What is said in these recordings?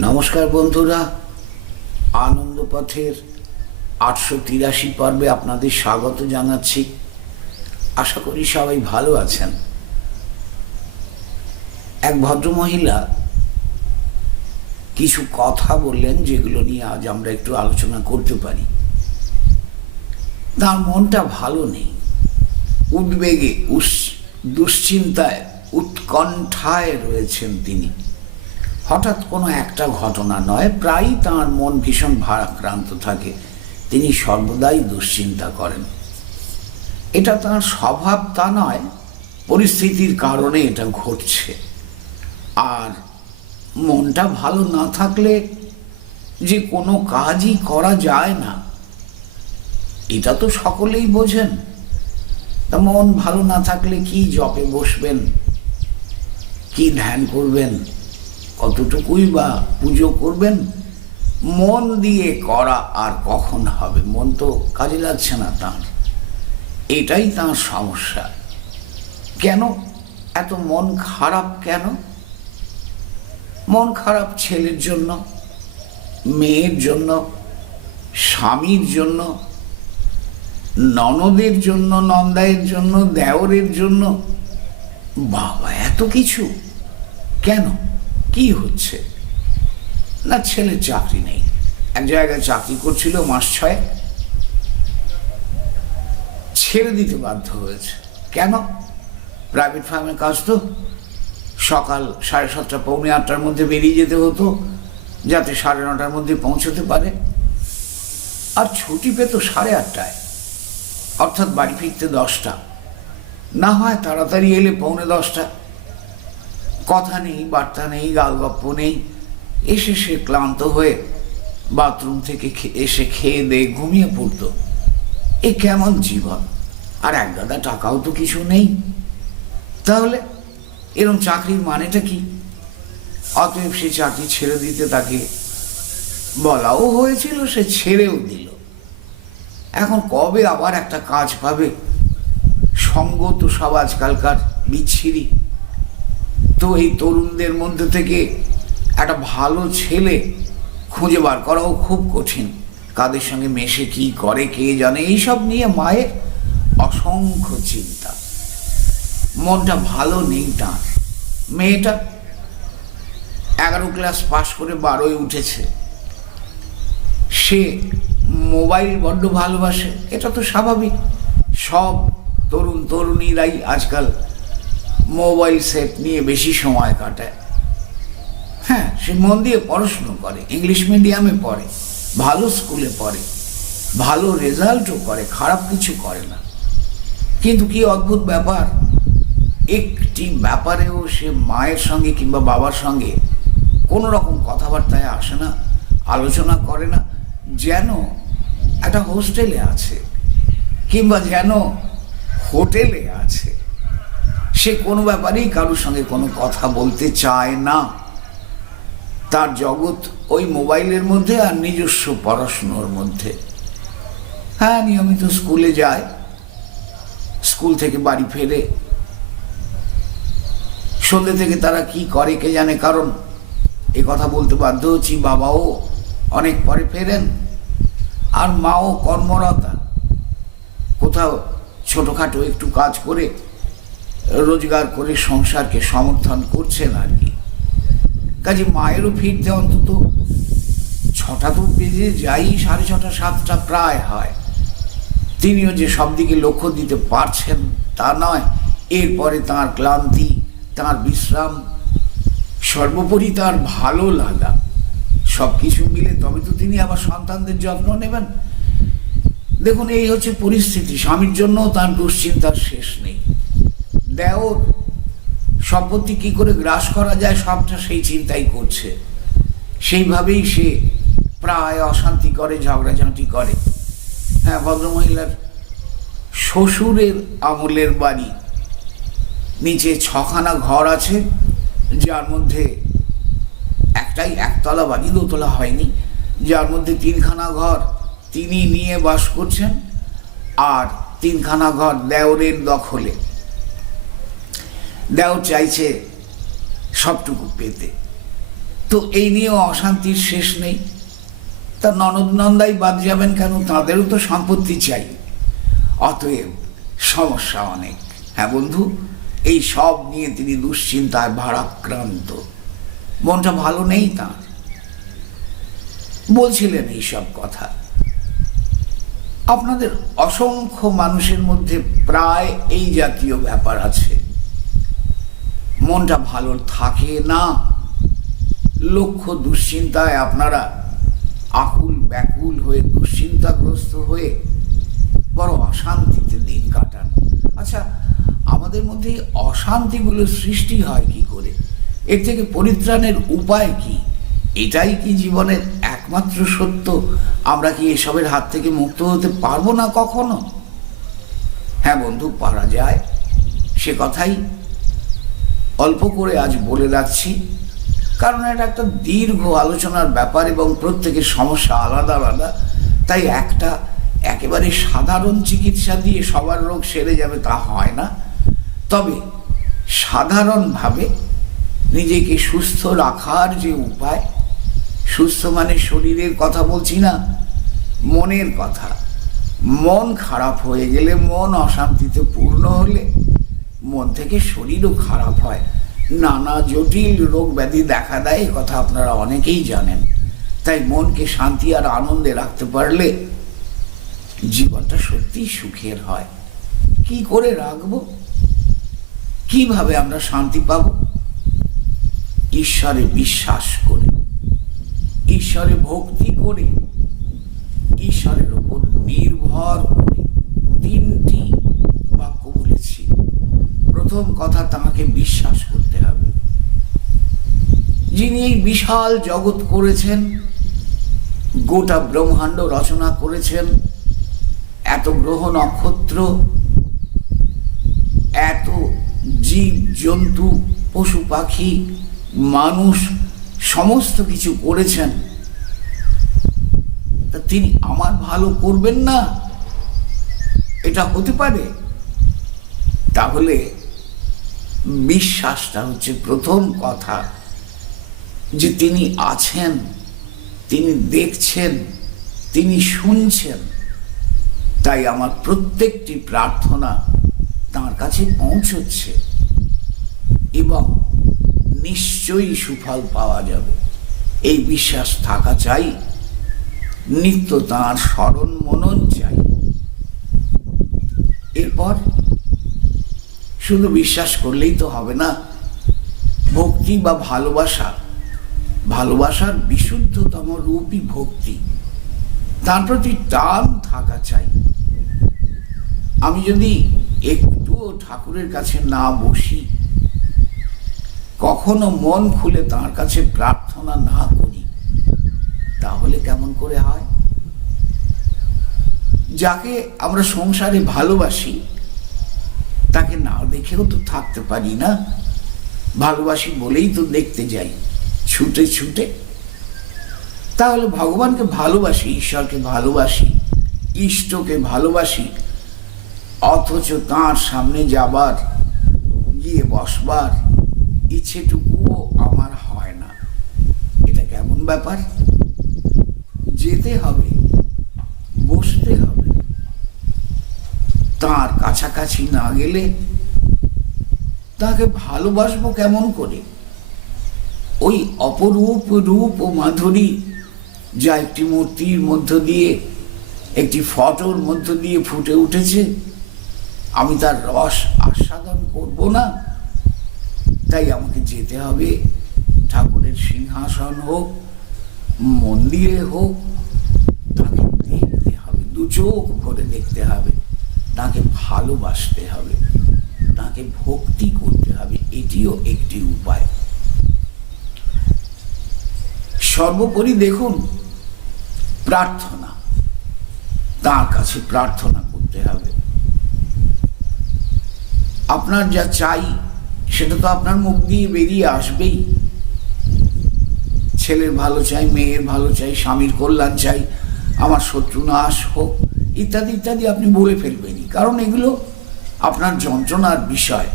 নমস্কার বন্ধুরা। আনন্দ পথের আটশো তিরাশি পর্বে আপনাদের স্বাগত জানাচ্ছি। আশা করি সবাই ভালো আছেন। এক ভদ্রমহিলা কিছু কথা বললেন যেগুলো নিয়ে আজ আমরা একটু আলোচনা করতে পারি। তার মনটা ভালো নেই। উদ্বেগে দুশ্চিন্তায়, উৎকণ্ঠায় রয়েছেন তিনি। হঠাৎ কোনো একটা ঘটনা নয়, প্রায়ই তাঁর মন ভীষণ ভারাক্রান্ত থাকে। তিনি সর্বদাই দুশ্চিন্তা করেন। এটা তাঁর স্বভাব তা নয়, পরিস্থিতির কারণে এটা ঘটছে। আর মনটা ভালো না থাকলে যে কোনো কাজই করা যায় না। এটা তো সকলেই বোঝেন। তা মন ভালো না থাকলে কি জপে বসবেন? কি ধ্যান করবেন? কতটুকুই বা পুজো করবেন? মন দিয়ে করা আর কখন হবে? মন তো কাজে লাগছে না তাঁর। এটাই তাঁর সমস্যা। কেন? এত মন খারাপ কেন? মন খারাপ ছেলের জন্য, মেয়ের জন্য, স্বামীর জন্য, ননদের জন্য, নন্দায়ের জন্য, দেওরের জন্য। বাবা, এত কিছু। কেন? কি হচ্ছে? না, ছেলে চাকরি নেই। এক জায়গায় চাকরি করছিল মাস ছয় ছেড়ে দিতে বাধ্য হয়েছে। কেন? প্রাইভেট ফার্মের কাজ তো। সকাল সাড়ে সাতটা, পৌনে আটটার মধ্যে বেরিয়ে যেতে হতো, যাতে সাড়ে নটার মধ্যে পৌঁছতে পারে। আর ছুটি পেত সাড়ে আটটায়, অর্থাৎ বাড়ি ফিরতে দশটা। না হয় তাড়াতাড়ি এলে পৌনে দশটা। কথা নেই, বার্তা নেই, গালগপ্প নেই। এসে সে ক্লান্ত হয়ে বাথরুম থেকে এসে খেয়ে দিয়ে ঘুমিয়ে পড়তো। এ কেমন জীবন? আর এক গাদা টাকাও তো কিছু নেই। তাহলে এরম চাকরির মানেটা কি? অতএব সে চাকরি ছেড়ে দিতে তাকে বলাও হয়েছিল, সে ছেড়েও দিল। এখন কবে আবার একটা কাজ পাবে? সঙ্গ তো সব আজকালকার বিচ্ছিরি। তো এই তরুণদের মধ্যে থেকে একটা ভালো ছেলে খুঁজে বার করাও খুব কঠিন। কাদের সঙ্গে মেশে কি করে, কে জানে, এইসব নিয়ে মায়ের অসংখ্য চিন্তা। মনটা ভালো নেই তার। মেয়েটা এগারো ক্লাস পাশ করে বারোয় উঠেছে। সে মোবাইল বড্ড ভালোবাসে, এটা তো স্বাভাবিক। সব তরুণ তরুণীরাই আজকাল মোবাইল সেট নিয়ে বেশি সময় কাটায়। হ্যাঁ সে মন দিয়ে পড়াশুনো করে, ইংলিশ মিডিয়ামে পড়ে, ভালো স্কুলে পড়ে, ভালো রেজাল্টও করে, খারাপ কিছু করে না। কিন্তু কি অদ্ভুত ব্যাপার, একটি ব্যাপারেও সে মায়ের সঙ্গে কিংবা বাবার সঙ্গে কোনো রকম কথাবার্তায় আসে না, আলোচনা করে না, যেন একটা হোস্টেলে আছে, কিংবা যেন হোটেলে আছে। সে কোনো ব্যাপারেই কারোর সঙ্গে কোনো কথা বলতে চায় না। তার জগৎ ওই মোবাইলের মধ্যে আর নিজস্ব পড়াশুনোর মধ্যে। হ্যাঁ নিয়মিত স্কুলে যায়। স্কুল থেকে বাড়ি ফেরে। সন্ধ্যে থেকে তারা কি করে কে জানে, কারণ এ কথা বলতে বাধ্য হচ্ছি বাবাও অনেক পরে ফেরেন আর মাও কর্মরতা। কোথাও ছোটোখাটো একটু কাজ করে রোজগার করে সংসারকে সমর্থন করছেন আর কি। কাজে মায়েরও ফিরতে অন্তত ছটা তো বেজে যাই, সাড়ে ছটা, সাতটা প্রায় হয়। তিনিও যে সব দিকে লক্ষ্য দিতে পারছেন তা নয়। এরপরে তার ক্লান্তি, তার বিশ্রাম, সর্বোপরি তার ভালো লাগা, সব কিছু মিলে তবে তো তিনি আবার সন্তানদের যত্ন নেবেন। দেখুন, এই হচ্ছে পরিস্থিতি। স্বামীর জন্য তার দুশ্চিন্তার শেষ নেই। দেওর সম্পত্তি কি করে গ্রাস করা যায়, সবটা সেই চিন্তাই করছে। সেইভাবেই সে প্রায় অশান্তি করে, ঝগড়াঝাঁটি করে। হ্যাঁ ভদ্রমহিলার শ্বশুরের আমলের বাড়ি, নিচে ছখানা ঘর আছে, যার মধ্যে একটাই একতলা বাড়ি, দোতলা হয়নি, যার মধ্যে তিনখানা ঘর তিনি নিয়ে বাস করছেন, আর তিনখানা ঘর দেওরের দখলে। দেও চাইছে সবটুকু পেতে। তো এই নিয়েও অশান্তির শেষ নেই। তা ননদ নন্দাই বাদ যাবেন কেন? তাদেরও তো সম্পত্তি চাই। অতএব সমস্যা অনেক। হ্যাঁ বন্ধু, এই সব নিয়ে তিনি দুশ্চিন্তায় ভারাক্রান্ত। মনটা ভালো নেই তাঁর। বলছিলেন এইসব কথা। আপনাদের অসংখ্য মানুষের মধ্যে প্রায় এই জাতীয় ব্যাপার আছে। মনটা ভালো থাকে না। লক্ষ্য দুশ্চিন্তায় আপনারা আকুল ব্যাকুল হয়ে, দুশ্চিন্তাগ্রস্ত হয়ে বড় অশান্তিতে দিন কাটান। আচ্ছা আমাদের মধ্যে এই অশান্তিগুলো সৃষ্টি হয় কি করে? এর থেকে পরিত্রাণের উপায় কি? এটাই কি জীবনের একমাত্র সত্য? আমরা কি এসবের হাত থেকে মুক্ত হতে পারব না কখনো? হ্যাঁ বন্ধু, পারা যায়। সে কথাই অল্প করে আজ বলে রাখছি, কারণ এটা একটা দীর্ঘ আলোচনার ব্যাপার এবং প্রত্যেকের সমস্যা আলাদা আলাদা। তাই একটা একেবারে সাধারণ চিকিৎসা দিয়ে সবার রোগ সেরে যাবে তা হয় না। তবে সাধারণভাবে নিজেকে সুস্থ রাখার যে উপায়, সুস্থ মানে শরীরের কথা বলছি না, মনের কথা। মন খারাপ হয়ে গেলে মন অশান্তিতে পূর্ণ হলে মন থেকে শরীরও খারাপ হয়। নানা জটিল রোগ ব্যাধি দেখা দেয় কথা আপনারা অনেকেই জানেন। তাই মনকে শান্তি আর আনন্দে রাখতে পারলে জীবনটা সত্যি সুখের হয়। কি করে রাখব? কীভাবে আমরা শান্তি পাব? ঈশ্বরে বিশ্বাস করে, ঈশ্বরে ভক্তি করে, ঈশ্বরের উপর নির্ভর করে তিনটি বাক্য বলেছি। প্রথম কথা তাকে বিশ্বাস করতে হবে। যিনি বিশাল জগৎ করেছেন, গোটা ব্রহ্মাণ্ড রচনা করেছেন, এত গ্রহ নক্ষত্র, এত জীব, জন্তু, পশু, পাখি, মানুষ, সমস্ত কিছু করেছেন। তা তিনি আমার ভালো করবেন না? এটা হতে পারে? তাহলে বিশ্বাসটা হচ্ছে প্রথম কথা যে তিনি আছেন, তিনি দেখছেন, তিনি শুনছেন। তাই আমার প্রত্যেকটি প্রার্থনা তার কাছে পৌঁছচ্ছে এবং নিশ্চয়ই সুফল পাওয়া যাবে। এই বিশ্বাস থাকা চাই, নিত্য তাঁর স্মরণ মনন চাই। এরপর শুধু বিশ্বাস করলেই তো হবে না। ভক্তি বা ভালোবাসা, ভালোবাসার বিশুদ্ধতম রূপই ভক্তি। তার প্রতি টান থাকা চাই। আমি যদি একটুও ঠাকুরের কাছে না বসি, কখনো মন খুলে তার কাছে প্রার্থনা না করি, তাহলে কেমন করে হয়? যাকে আমরা সংসারে ভালোবাসি তাকে না দেখেও তো থাকতে পারি না। ভালোবাসি বলেই তো দেখতে যাই, ছুটে ছুটে। তাহলে ভগবানকে ভালোবাসি, ঈশ্বরকে ভালোবাসি, ইষ্টকে ভালোবাসি, অথচ তাঁর সামনে যাবার, গিয়ে বসবার ইচ্ছেটুকুও আমার হয় না। এটা কেমন ব্যাপার? যেতে হবে, বসতে হবে। তার কাছাকাছি না গেলে তাকে ভালোবাসবো কেমন করে? ওই অপরূপ রূপ ও মাধুরী যা একটি মূর্তির মধ্য দিয়ে, একটি ফটোর মধ্য দিয়ে ফুটে উঠেছে, আমি তার রস আস্বাদন করব না। তাই আমাকে যেতে হবে। ঠাকুরের সিংহাসন হোক, মন্দিরে হোক, তাকে দেখতে হবে, দু চোখ করে দেখতে হবে। তাকে ভালোবাসতে হবে, তাকে ভক্তি করতে হবে, এটিও একটি উপায়। সর্বোপরি দেখুন, প্রার্থনা, তার কাছে প্রার্থনা করতে হবে। আপনার যা চাই, সেটা তো আপনার মুখ দিয়ে বেরিয়ে আসবেই। ছেলের ভালো চাই, মেয়ের ভালো চাই, স্বামীর কল্যাণ চাই, আমার শত্রু নাশ হোক। ইত্যাদি ইত্যাদি আপনি বলে ফেলবেনই। কারণ এগুলো আপনার যন্ত্রণার বিষয়।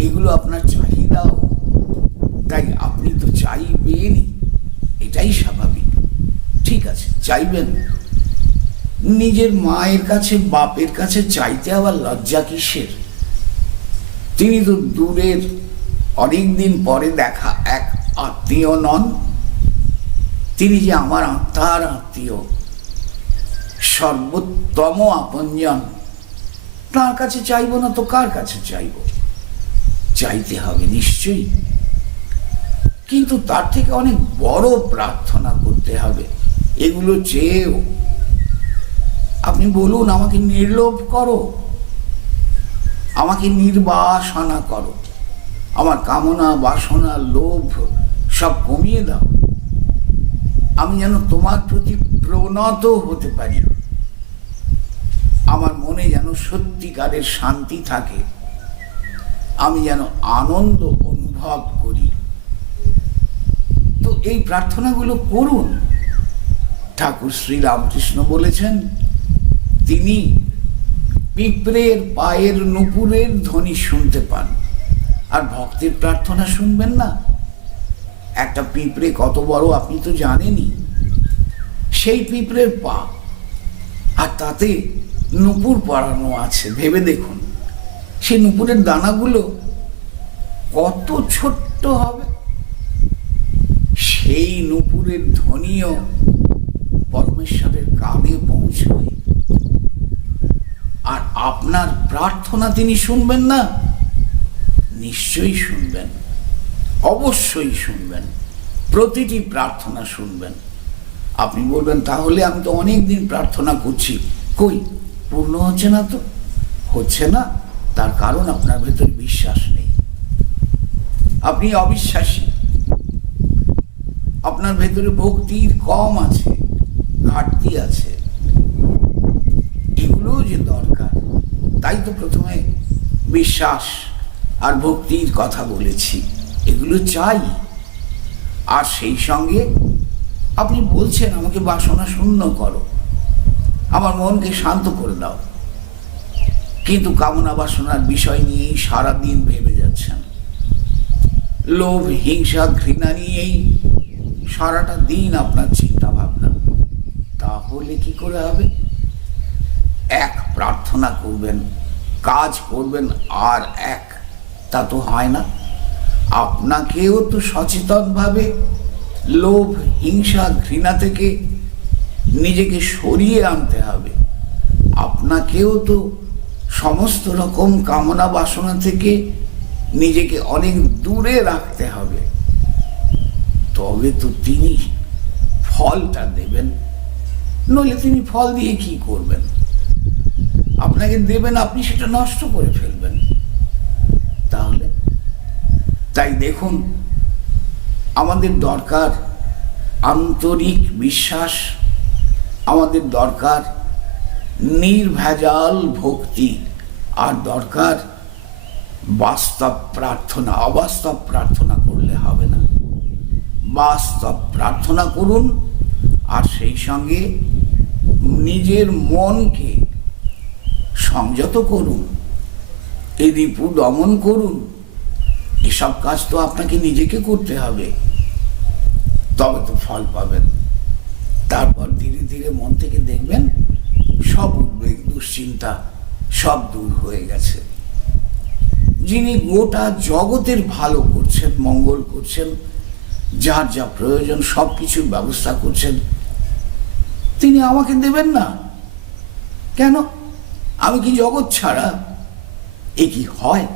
এগুলো আপনার চাহিদাও। তাই আপনি তো চাইবেনই। এটাই স্বাভাবিক। ঠিক আছে, চাইবেন নিজের মায়ের কাছে, বাপের কাছে চাইতে আবার লজ্জা কিসের? তিনি তো দূরের, অনেকদিন পরে দেখা, এক আত্মীয় নন। তিনি যে আমার আত্মার আত্মীয়। সর্বোত্তম আপনজন। তার কাছে চাইব না তো কার কাছে চাইব? চাইতে হবে নিশ্চয়ই। কিন্তু তার থেকে অনেক বড় প্রার্থনা করতে হবে। এগুলো চেয়েও। আপনি বলুন, আমাকে নির্লোভ করো। আমাকে নির্বাসনা করো। আমার কামনা, বাসনা, লোভ সব কমিয়ে দাও। আমি যেন তোমার প্রতি প্রণত হতে পারি। আমার মনে যেন সত্যিকারের শান্তি থাকে। আমি যেন আনন্দ অনুভব করি। তো এই প্রার্থনাগুলো করুন। ঠাকুর শ্রীরামকৃষ্ণ বলেছেন, তিনি পিঁপড়ের পায়ের নুপুরের ধ্বনি শুনতে পান। আর ভক্তের প্রার্থনা শুনবেন না? একটা পিঁপড়ে কত বড় আপনি তো জানেনই। সেই পিঁপড়ের পা। আর তাতে নুপুর পরানো আছে, ভেবে দেখুন। সেই নুপুরের দানাগুলো কত ছোট্ট হবে। সেই নুপুরের ধ্বনিও পরমেশ্বরের কানে পৌঁছবে। আর আপনার প্রার্থনা তিনি শুনবেন না, নিশ্চয়ই শুনবেন। অবশ্যই শুনবেন। প্রতিটি প্রার্থনা শুনবেন। আপনি বলবেন, তাহলে আমি তো অনেক দিন প্রার্থনা করছি। কই? পূর্ণ হচ্ছে না তো? হচ্ছে না। তার কারণ আপনার ভেতরে বিশ্বাস নেই। আপনি অবিশ্বাসী। আপনার ভেতরে ভক্তির কম আছে, ঘাটতি আছে। এগুলোও যে দরকার, তাই তো প্রথমে বিশ্বাস আর ভক্তির কথা বলেছি। এগুলো চাই। আর সেই সঙ্গে আপনি বলছেন আমাকে বাসনা শূন্য করো। আমার মনকে শান্ত করে দাও। কিন্তু কামনা বাসনার বিষয় নিয়েই সারাদিন ভেবে যাচ্ছেন। লোভ, হিংসা, ঘৃণা নিয়েই সারাটা দিন আপনার চিন্তা ভাবনা তাহলে কি করে হবে? এক প্রার্থনা করবেন, কাজ করবেন, আর এক, তা তো হয় না। আপনাকেও তো সচেতনভাবে লোভ, হিংসা, ঘৃণা থেকে নিজেকে সরিয়ে আনতে হবে। আপনাকেও তো সমস্ত রকম কামনা বাসনা থেকে নিজেকে অনেক দূরে রাখতে হবে। তবে তো তিনি ফলটা দেবেন। নইলে তিনি ফল দিয়ে কি করবেন? আপনাকে দেবেন, আপনি সেটা নষ্ট করে ফেলবেন। তাহলে তাই দেখুন, আমাদের দরকার আন্তরিক বিশ্বাস, আমাদের দরকার নির্ভেজাল ভক্তি, আর দরকার বাস্তব প্রার্থনা, অবাস্তব প্রার্থনা করলে হবে না। বাস্তব প্রার্থনা করুন, আর সেই সঙ্গে নিজের মনকে সংযত করুন রিপু দমন করুন এসব কাজ তো আপনাকে নিজেকে করতে হবে। তবে তো ফল পাবেন। তারপর ধীরে ধীরে মন থেকে দেখবেন, সব উদ্বেগ, দুশ্চিন্তা সব দূর হয়ে গেছে। যিনি গোটা জগতের ভালো করছেন, মঙ্গল করছেন, যার যা প্রয়োজন সব কিছুর ব্যবস্থা করছেন, তিনি আমাকে দেবেন না। কেন? আমি কি জগৎ ছাড়া? এ কি হয়?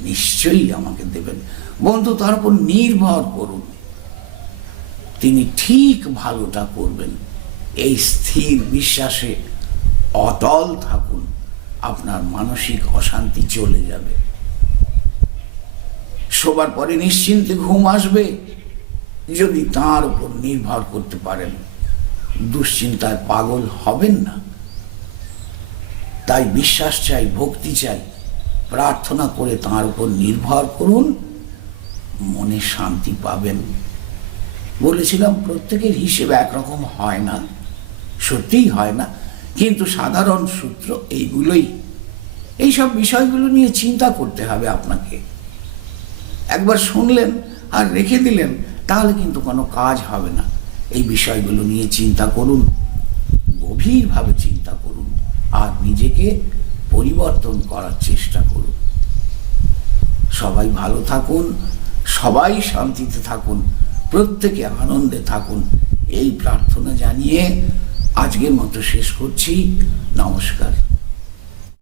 নিশ্চয়ই আমাকে দেবেন। বন্ধু, তার উপর নির্ভর করুন। তিনি ঠিক ভালোটা করবেন। এই স্থির বিশ্বাসে অটল থাকুন। আপনার মানসিক অশান্তি চলে যাবে। শোবার পরে নিশ্চিন্তে ঘুম আসবে। যদি তার উপর নির্ভর করতে পারেন, দুশ্চিন্তায় পাগল হবেন না। তাই বিশ্বাস চাই, ভক্তি চাই। প্রার্থনা করে তার উপর নির্ভর করুন, মনে শান্তি পাবেন। বলেছিলাম, প্রত্যেকের হিসেবে একরকম হয় না, সত্যিই হয় না, কিন্তু সাধারণ সূত্র এইগুলোই। এইসব বিষয়গুলো নিয়ে চিন্তা করতে হবে আপনাকে। একবার শুনলেন আর রেখে দিলেন, তাহলে কিন্তু কোনো কাজ হবে না। এই বিষয়গুলো নিয়ে চিন্তা করুন, গভীরভাবে চিন্তা করুন, আর নিজেকে পরিবর্তন করার চেষ্টা করুন। সবাই ভালো থাকুন, সবাই শান্তিতে থাকুন, প্রত্যেকে আনন্দে থাকুন। এই প্রার্থনা জানিয়ে আজকের মতো শেষ করছি। নমস্কার।